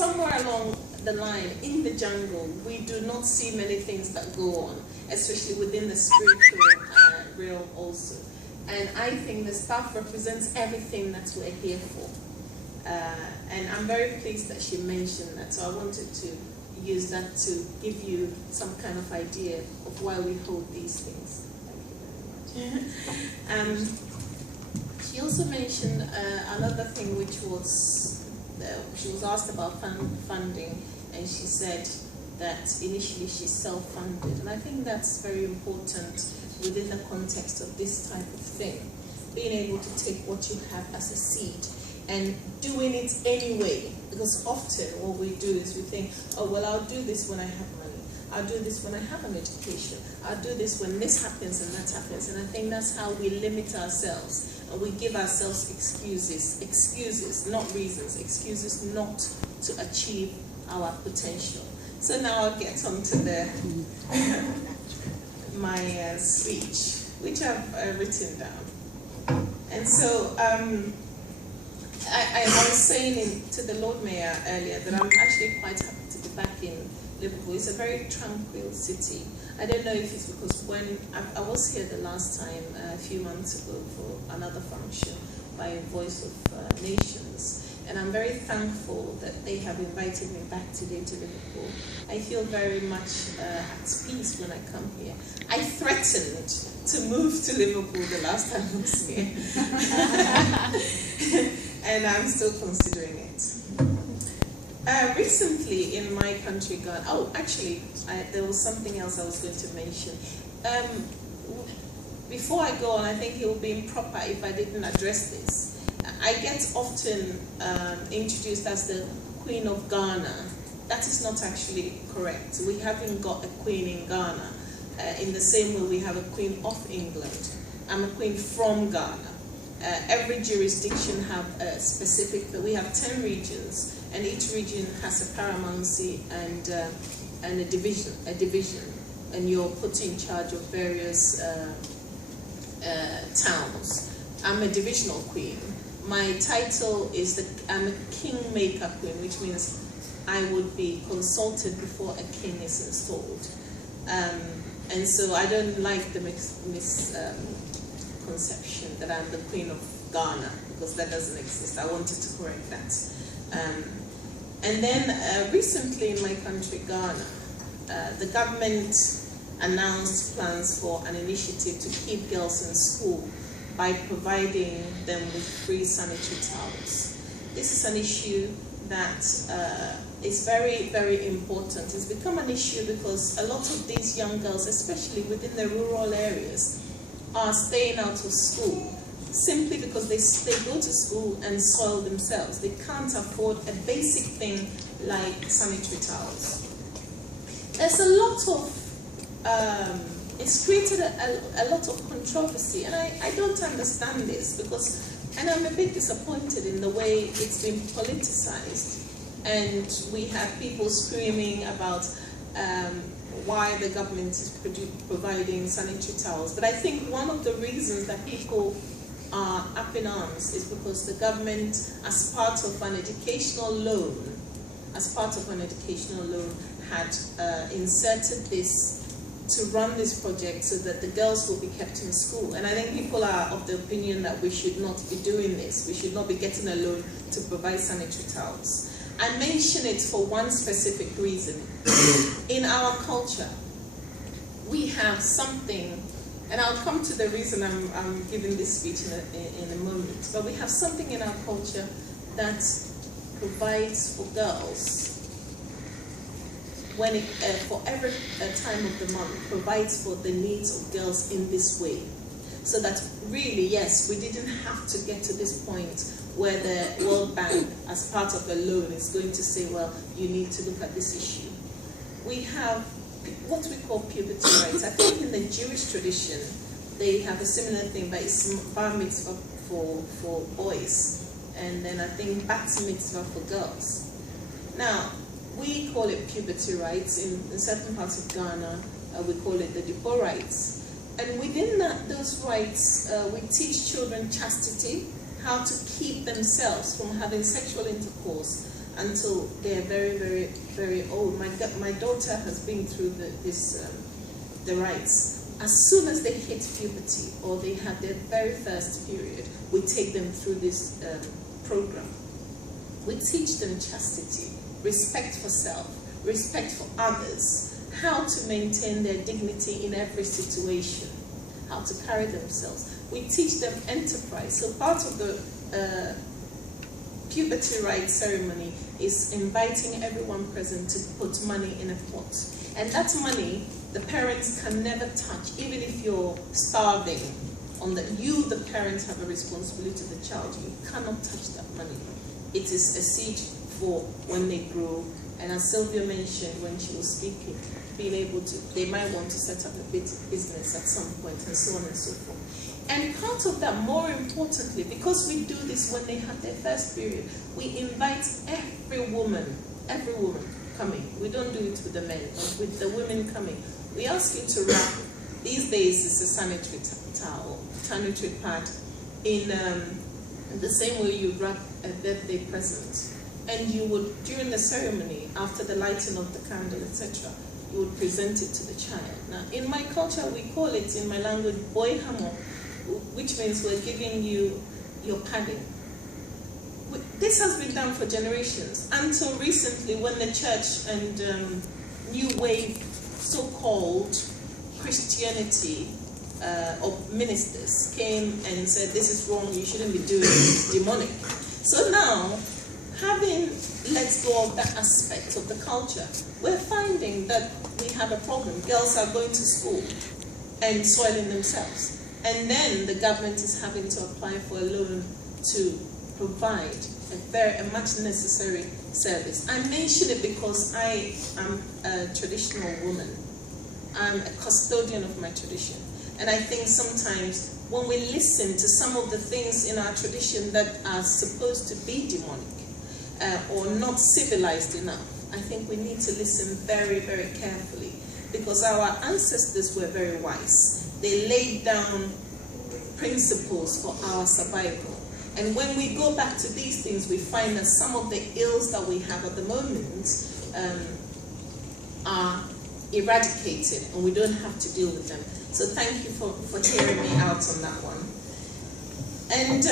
somewhere along the line, in the jungle, we do not see many things that go on, especially within the spiritual realm also. And I think the staff represents everything that we're here for. And I'm very pleased that she mentioned that, so I wanted to use that to give you some kind of idea of why we hold these things. Thank you very much. She also mentioned another thing, which was, she was asked about funding, and she said that initially she's self-funded. And I think that's very important within the context of this type of thing. Being able to take what you have as a seed and doing it anyway. Because often what we do is we think, oh, well, I'll do this when I have money. I'll do this when I have an education. I'll do this when this happens and that happens. And I think that's how we limit ourselves. And we give ourselves excuses, not reasons, excuses not to achieve our potential. So now I'll get on to my speech, which I've written down. And so I was saying to the Lord Mayor earlier that I'm actually quite happy to be back in Liverpool. It's a very tranquil city. I don't know if it's because when I was here the last time, a few months ago, for another function by Voice of Nations. And I'm very thankful that they have invited me back today to Liverpool. I feel very much at peace when I come here. I threatened to move to Liverpool the last time I was here. And I'm still considering it. Recently in my country, Ghana, oh, actually, there was something else I was going to mention. Before I go on, I think it would be improper if I didn't address this. I get often introduced as the Queen of Ghana. That is not actually correct. We haven't got a queen in Ghana. In the same way we have a Queen of England. I'm a queen from Ghana. Every jurisdiction have a specific, we have 10 regions, and each region has a paramountcy and a division, and you're put in charge of various towns. I'm a divisional queen. My title is I'm a kingmaker queen, which means I would be consulted before a king is installed. And so I don't like the misconception that I'm the Queen of Ghana, because that doesn't exist. I wanted to correct that. And then recently in my country, Ghana, the government announced plans for an initiative to keep girls in school by providing them with free sanitary towels. This is an issue that is very, very important. It's become an issue because a lot of these young girls, especially within the rural areas, are staying out of school simply because they go to school and soil themselves. They can't afford a basic thing like sanitary towels. There's a lot of it's created a lot of controversy, and I don't understand this and I'm a bit disappointed in the way it's been politicized. And we have people screaming about why the government is providing sanitary towels. But I think one of the reasons that people are up in arms is because the government, as part of an educational loan, had inserted this to run this project so that the girls will be kept in school. And I think people are of the opinion that we should not be doing this. We should not be getting a loan to provide sanitary towels. I mention it for one specific reason. In our culture, we have something, and I'll come to the reason I'm giving this speech in a moment, but we have something in our culture that provides for girls, when for every time of the month, provides for the needs of girls in this way. So that really, yes, we didn't have to get to this point where the World Bank, as part of a loan, is going to say, well, you need to look at this issue. We have what we call puberty rights. I think in the Jewish tradition, they have a similar thing, but it's bar mitzvah for boys, and then I think bat mitzvah for girls. Now, we call it puberty rights. In certain parts of Ghana, we call it the Dippo rights. And within those rights, we teach children chastity, how to keep themselves from having sexual intercourse until they're very, very, very old. My daughter has been through the rites. As soon as they hit puberty or they have their very first period, we take them through this program. We teach them chastity, respect for self, respect for others, how to maintain their dignity in every situation, how to carry themselves. We teach them enterprise. So part of the puberty rite ceremony is inviting everyone present to put money in a pot. And that money, the parents can never touch, even if you're starving. The parents have a responsibility to the child. You cannot touch that money. It is a seed for when they grow. And as Sylvia mentioned when she was speaking, being able to, they might want to set up a business at some point, and so on and so forth. And part of that, more importantly, because we do this when they have their first period, we invite every woman coming. We don't do it with the men, but with the women coming. We ask you to wrap, these days it's a sanitary towel, sanitary pad, in the same way you wrap a birthday present. And you would, during the ceremony, after the lighting of the candle, etc., you would present it to the child. Now, in my culture, we call it, in my language, boy hamo, which means we're giving you your padding. This has been done for generations, until recently when the church and New Wave so-called Christianity of ministers came and said, this is wrong, you shouldn't be doing it, it's demonic. So now, having let go of that aspect of the culture, we're finding that we have a problem. Girls are going to school and soiling themselves. And then the government is having to apply for a loan to provide a much necessary service. I mention it because I am a traditional woman. I'm a custodian of my tradition. And I think sometimes when we listen to some of the things in our tradition that are supposed to be demonic or not civilized enough, I think we need to listen very, very carefully, because our ancestors were very wise. They laid down principles for our survival. And when we go back to these things, we find that some of the ills that we have at the moment are eradicated, and we don't have to deal with them. So thank you for hearing me out on that one. And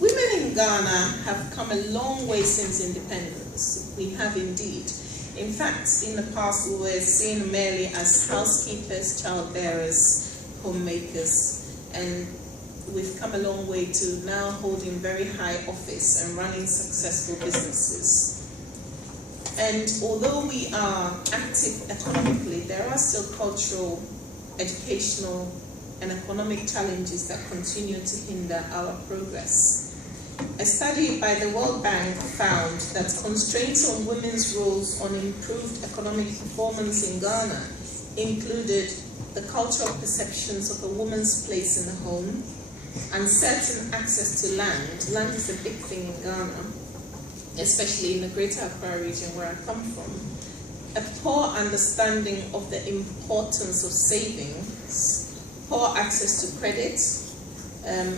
women in Ghana have come a long way since independence. We have indeed. In fact, in the past, we were seen merely as housekeepers, childbearers, homemakers, and we've come a long way to now holding very high office and running successful businesses. And although we are active economically, there are still cultural, educational, and economic challenges that continue to hinder our progress. A study by the World Bank found that constraints on women's roles on improved economic performance in Ghana included the cultural perceptions of a woman's place in the home, uncertain access to land. Land is a big thing in Ghana, especially in the Greater Accra region where I come from. A poor understanding of the importance of savings, poor access to credit,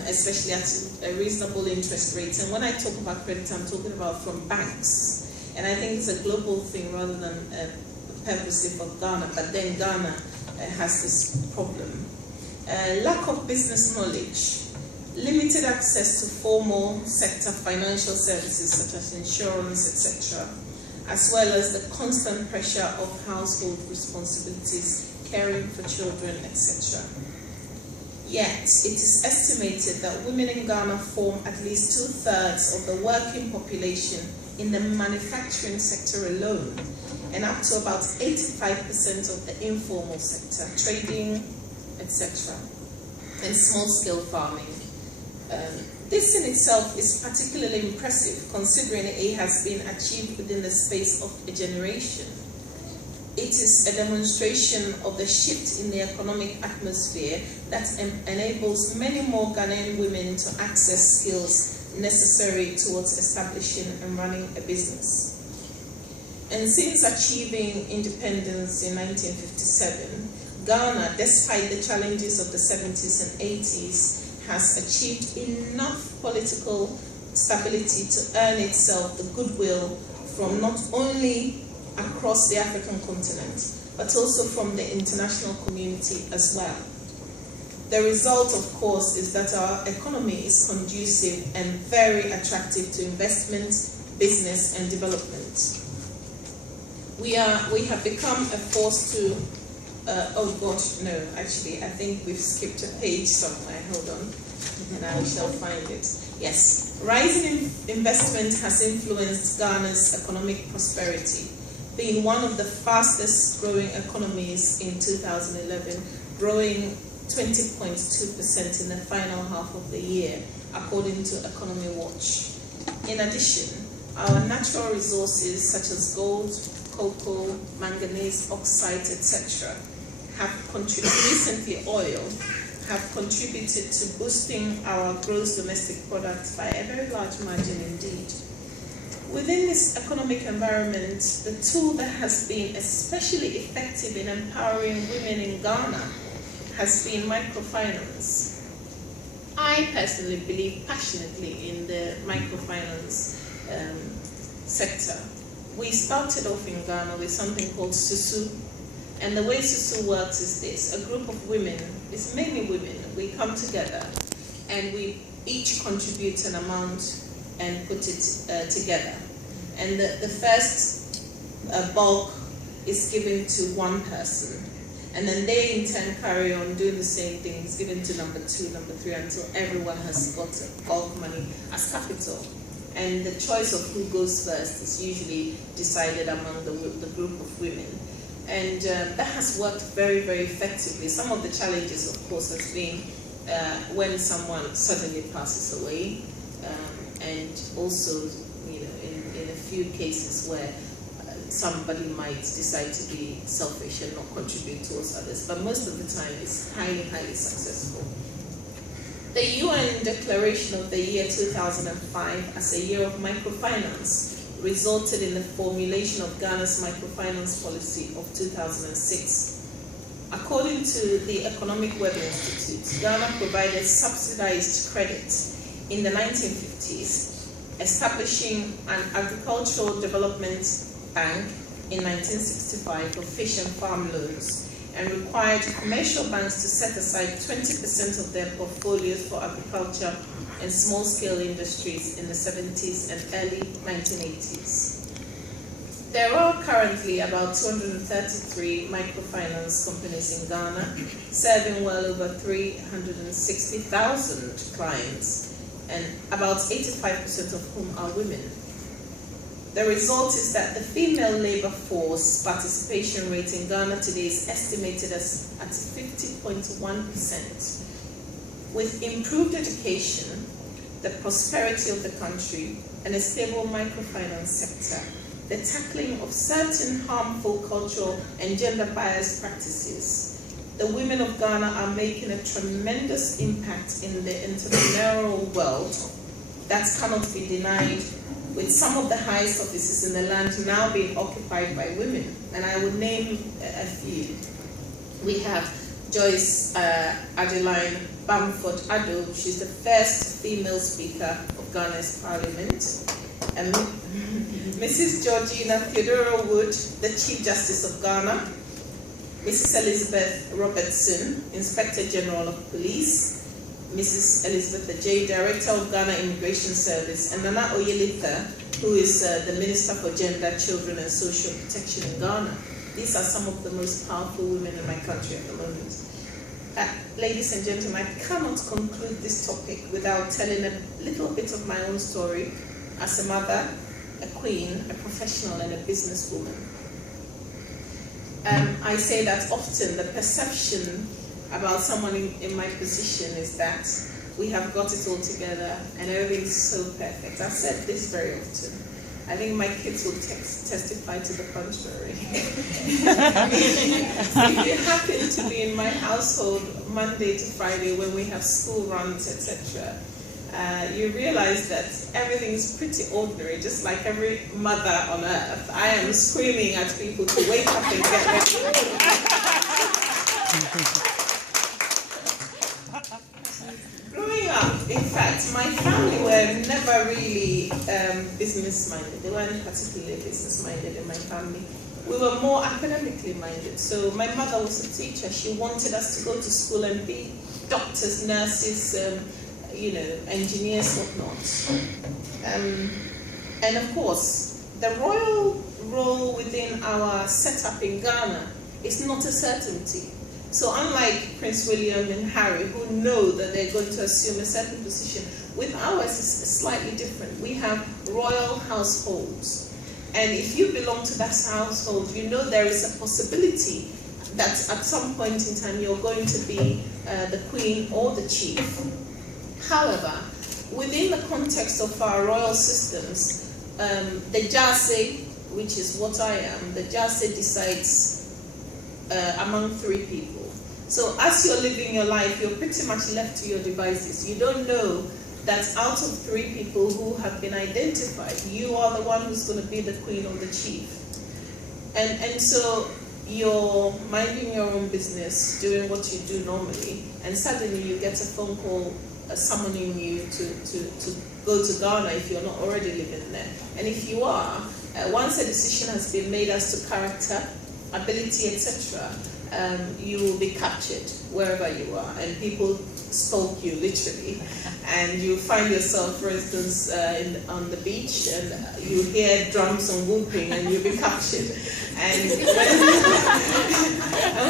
especially at a reasonable interest rate. And when I talk about credit, I'm talking about from banks. And I think it's a global thing rather than purposely for Ghana, but then Ghana has this problem. Lack of business knowledge, limited access to formal sector financial services such as insurance, etc., as well as the constant pressure of household responsibilities, caring for children, etc. Yet, it is estimated that women in Ghana form at least 2/3 of the working population in the manufacturing sector alone, and up to about 85% of the informal sector, trading, etc., and small-scale farming. This in itself is particularly impressive, considering it has been achieved within the space of a generation. It is a demonstration of the shift in the economic atmosphere that enables many more Ghanaian women to access skills necessary towards establishing and running a business. And since achieving independence in 1957, Ghana, despite the challenges of the 70s and 80s, has achieved enough political stability to earn itself the goodwill from not only across the African continent, but also from the international community as well. The result, of course, is that our economy is conducive and very attractive to investment, business, and development. We have become a force to, oh gosh, no, actually, I think we've skipped a page somewhere, hold on, and I shall find it. Yes, rising investment has influenced Ghana's economic prosperity, being one of the fastest growing economies in 2011, growing 20.2% in the final half of the year, according to Economy Watch. In addition, our natural resources such as gold, cocoa, manganese, bauxite, etc., have contributed, recently oil, have contributed to boosting our gross domestic product by a very large margin indeed. Within this economic environment, the tool that has been especially effective in empowering women in Ghana has been microfinance. I personally believe passionately in the microfinance sector. We started off in Ghana with something called Tsotsoo, and the way Tsotsoo works is this: a group of women, it's mainly women, we come together and we each contribute an amount and put it together. And the first bulk is given to one person, and then they in turn carry on doing the same things, given to number 2, number 3, until everyone has got bulk money as capital. And the choice of who goes first is usually decided among the group of women. And that has worked very, very effectively. Some of the challenges, of course, has been when someone suddenly passes away, and also, you know, in a few cases where somebody might decide to be selfish and not contribute towards others. But most of the time, it's highly, highly successful. The UN Declaration of the year 2005 as a year of microfinance resulted in the formulation of Ghana's microfinance policy of 2006. According to the Economic Web Institute, Ghana provided subsidized credit in the 1950s, establishing an agricultural development bank in 1965 for fish and farm loans, and required commercial banks to set aside 20% of their portfolios for agriculture and small-scale industries in the 70s and early 1980s. There are currently about 233 microfinance companies in Ghana, serving well over 360,000 clients, and about 85% of whom are women. The result is that the female labor force participation rate in Ghana today is estimated at 50.1%. With improved education, the prosperity of the country, and a stable microfinance sector, the tackling of certain harmful cultural and gender-biased practices, the women of Ghana are making a tremendous impact in the entrepreneurial world that cannot be denied, with some of the highest offices in the land now being occupied by women. And I will name a few. We have Joyce Adeline Bamford Addo. She's the first female speaker of Ghana's parliament. And Mrs. Georgina Theodora Wood, the Chief Justice of Ghana. Mrs. Elizabeth Robertson, Inspector General of Police. Mrs. Elizabeth J, Director of Ghana Immigration Service, and Nana Oyelitha, who is the Minister for Gender, Children and Social Protection in Ghana. These are some of the most powerful women in my country at the moment. Ladies and gentlemen, I cannot conclude this topic without telling a little bit of my own story as a mother, a queen, a professional, and a businesswoman. I say that often the perception about someone in my position is that we have got it all together and everything is so perfect. I've said this very often. I think my kids will testify to the contrary. If you happen to be in my household Monday to Friday when we have school runs, etc., you realize that everything is pretty ordinary, just like every mother on earth. I am screaming at people to wake up and get ready. Growing up, in fact, my family were were never really business-minded. They weren't particularly business-minded in my family. We were more academically minded. So my mother was a teacher. She wanted us to go to school and be doctors, nurses, engineers, whatnot. And of course, the royal role within our setup in Ghana is not a certainty. So unlike Prince William and Harry, who know that they're going to assume a certain position, with ours it's slightly different. We have royal households. And if you belong to that household, you know there is a possibility that at some point in time you're going to be the queen or the chief. However, within the context of our royal systems, the Jase, which is what I am, the Jase decides among 3 people. So as you're living your life, you're pretty much left to your devices. You don't know that out of 3 people who have been identified, you are the one who's going to be the queen or the chief. And so you're minding your own business, doing what you do normally, and suddenly you get a phone call summoning you to go to Ghana if you're not already living there. And if you are, once a decision has been made as to character, ability, etc., you will be captured wherever you are, and people stalk you literally, and you find yourself, for instance, on the beach, and you hear drums and whooping, and you'll be captured. And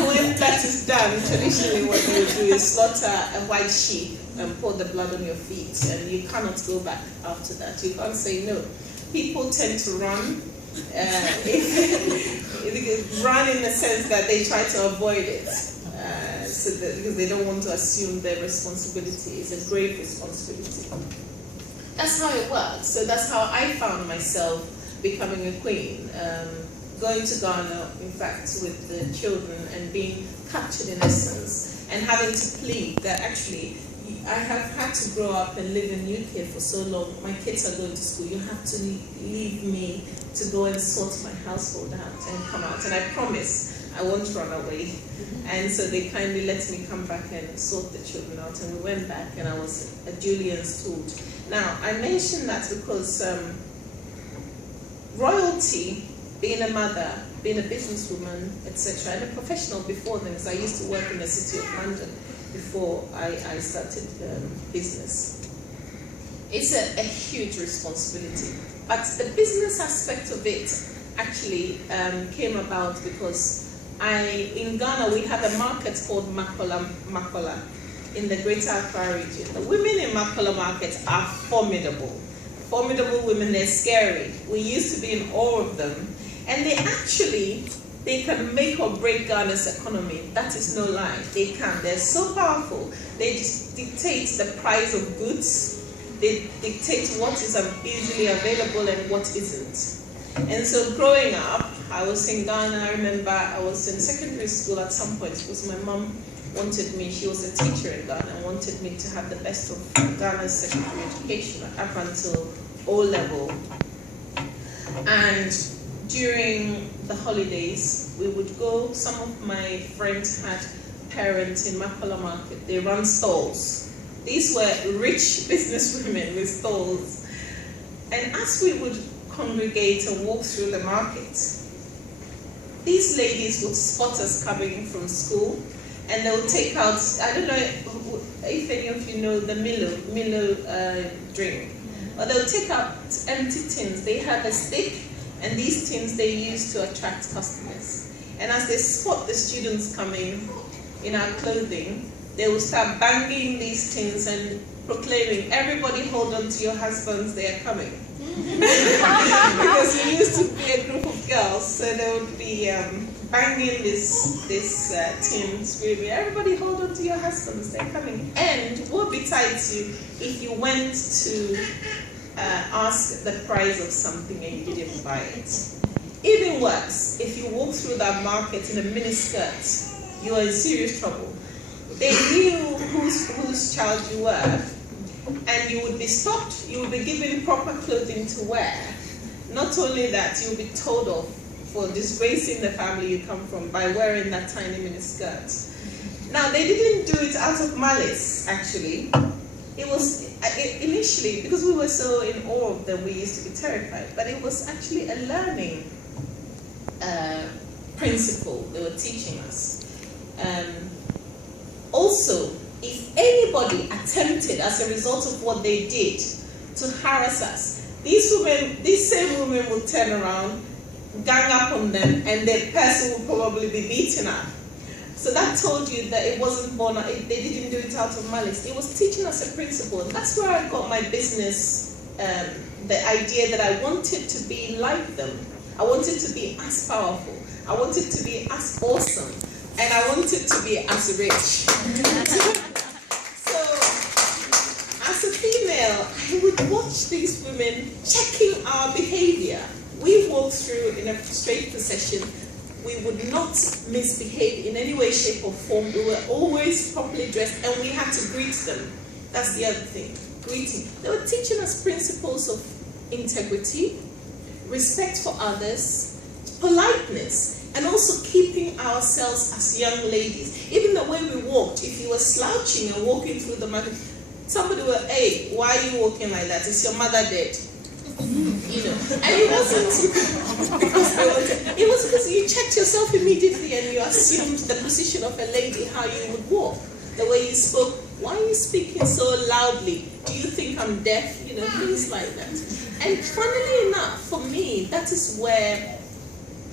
when that is done, traditionally what you do is slaughter a white sheep and pour the blood on your feet, and you cannot go back after that. You can't say no. People tend to run. Run in the sense that they try to avoid it, because they don't want to assume their responsibility. It's a grave responsibility. That's how it works. So that's how I found myself becoming a queen, going to Ghana, in fact, with the children, and being captured in essence, and having to plead that actually I have had to grow up and live in UK for so long. My kids are going to school. You have to leave me to go and sort my household out and come out. And I promise I won't run away. And so they kindly let me come back and sort the children out. And we went back, and I was duly installed. Now, I mention that because royalty, being a mother, being a businesswoman, etc., and a professional before them, because I used to work in the City of London before I started business. It's a huge responsibility. But the business aspect of it actually came about because in Ghana we have a market called Makola in the Greater Accra region. The women in Makola market are formidable. Formidable women, they're scary. We used to be in awe of them. And they can make or break Ghana's economy. That is no lie. They can. They're so powerful. They just dictate the price of goods. They dictate what is easily available and what isn't. And so growing up, I was in Ghana. I remember I was in secondary school at some point because my mom wanted me, she was a teacher in Ghana, and wanted me to have the best of Ghana's secondary education up until O-level. And during the holidays, we would go, some of my friends had parents in Makola Market. They run stalls. These were rich businesswomen with stalls. And as we would congregate and walk through the market, these ladies would spot us coming from school, and they would take out, I don't know if any of you know the Milo drink, but they would take out empty tins. They had a stick, and these tins they use to attract customers. And as they spot the students coming in our clothing, they will start banging these tins and proclaiming, "Everybody hold on to your husbands, they are coming." Because we used to be a group of girls, so they would be banging this tin, screaming, "Everybody hold on to your husbands, they're coming." And woe betide you if you went to ask the price of something and you didn't buy it. Even worse, if you walk through that market in a miniskirt, you are in serious trouble. They knew whose child you were, and you would be stopped, you would be given proper clothing to wear. Not only that, you would be told off for disgracing the family you come from by wearing that tiny miniskirt. Now, they didn't do it out of malice, actually. it was initially, because we were so in awe of them, we used to be terrified, but it was actually a learning principle they were teaching us. Also, if anybody attempted, as a result of what they did, to harass us, these same women would turn around, gang up on them, and the person would probably be beaten up. So that told you that it wasn't born, they didn't do it out of malice. It was teaching us a principle. And that's where I got my business, the idea that I wanted to be like them. I wanted to be as powerful. I wanted to be as awesome. And I wanted to be as rich. So, as a female, I would watch these women checking our behavior. We walked through in a straight procession. We would not misbehave in any way, shape, or form. We were always properly dressed, and we had to greet them. That's the other thing, greeting. They were teaching us principles of integrity, respect for others, politeness, and also keeping ourselves as young ladies. Even the way we walked, if you were slouching and walking through the market, somebody would, hey, why are you walking like that? Is your mother dead? You know, and it wasn't because it was because you checked yourself immediately and you assumed the position of a lady, how you would walk, the way you spoke. Why are you speaking so loudly? Do you think I'm deaf? You know, things like that. And funnily enough, for me, that is where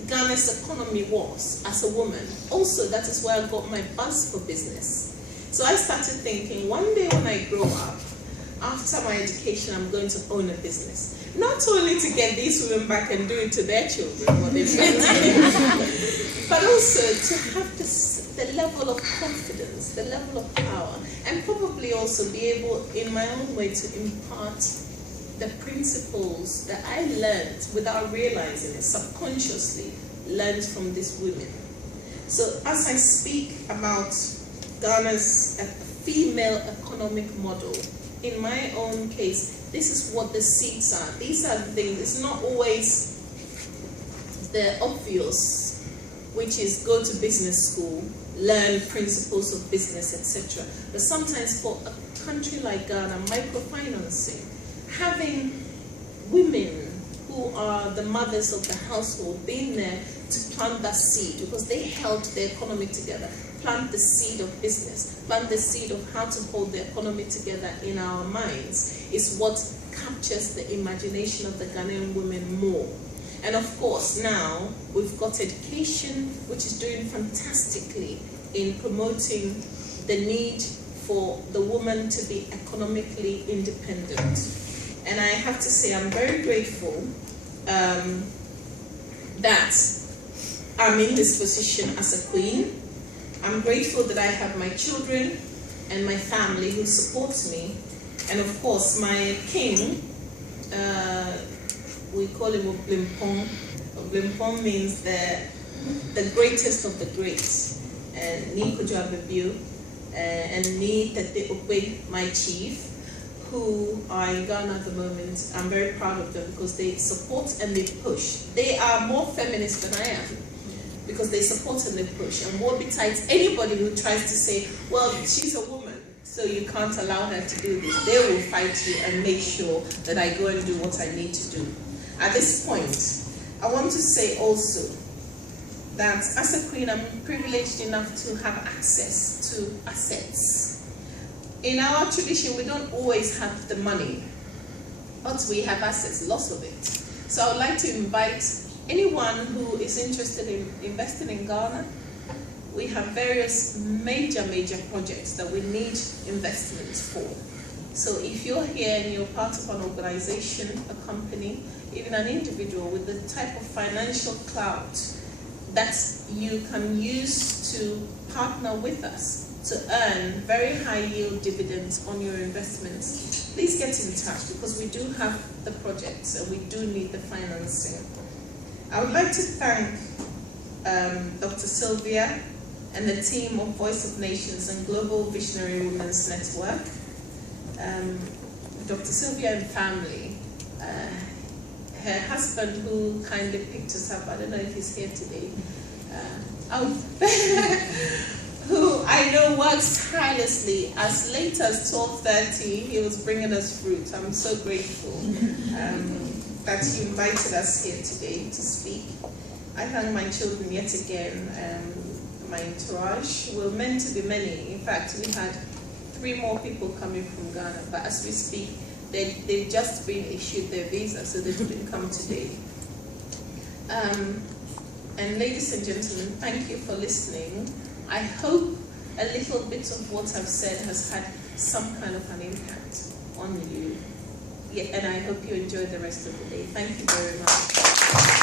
Ghana's economy was as a woman. Also, that is where I got my buzz for business. So I started thinking, one day when I grow up, after my education, I'm going to own a business. Not only to get these women back and do it to their children, what they've but also to have the level of confidence, the level of power, and probably also be able, in my own way, to impart the principles that I learned without realizing it, subconsciously learned from these women. So as I speak about Ghana's female economic model, in my own case, this is what the seeds are. These are the things. It's not always the obvious, which is go to business school, learn principles of business, etc. But sometimes for a country like Ghana, microfinancing, having women who are the mothers of the household being there to plant that seed, because they held the economy together. Plant the seed of business, plant the seed of how to hold the economy together in our minds is what captures the imagination of the Ghanaian women more. And of course, now we've got education, which is doing fantastically in promoting the need for the woman to be economically independent. And I have to say, I'm very grateful that I'm in this position as a queen. I'm grateful that I have my children and my family who supports me. And of course, my king, we call him Oblimpong. Oblimpong means the greatest of the great. And Ni Kojo Abebiu, and Ni Tete Okwe, my chief, who are in Ghana at the moment. I'm very proud of them because they support and they push. They are more feminist than I am, because they support and they push. And woe betides anybody who tries to say, well, she's a woman, so you can't allow her to do this. They will fight you and make sure that I go and do what I need to do. At this point, I want to say also that as a queen, I'm privileged enough to have access to assets. In our tradition, we don't always have the money, but we have assets, lots of it. So I would like to invite anyone who is interested in investing in Ghana. We have various major projects that we need investments for. So if you're here and you're part of an organization, a company, even an individual with the type of financial clout that you can use to partner with us to earn very high yield dividends on your investments, please get in touch, because we do have the projects and we do need the financing. I would like to thank Dr. Sylvia and the team of Voice of Nations and Global Visionary Women's Network. Dr. Sylvia and family, her husband who kindly picked us up, I don't know if he's here today, who I I know works tirelessly. As late as 12:30, he was bringing us fruit. I'm so grateful that you invited us here today to speak. I thank my children yet again, my entourage. We're meant to be many. In fact, we had 3 more people coming from Ghana, but as we speak, they've just been issued their visa, so they couldn't come today. And ladies and gentlemen, thank you for listening. I hope a little bit of what I've said has had some kind of an impact on you. Yeah, and I hope you enjoy the rest of the day. Thank you very much.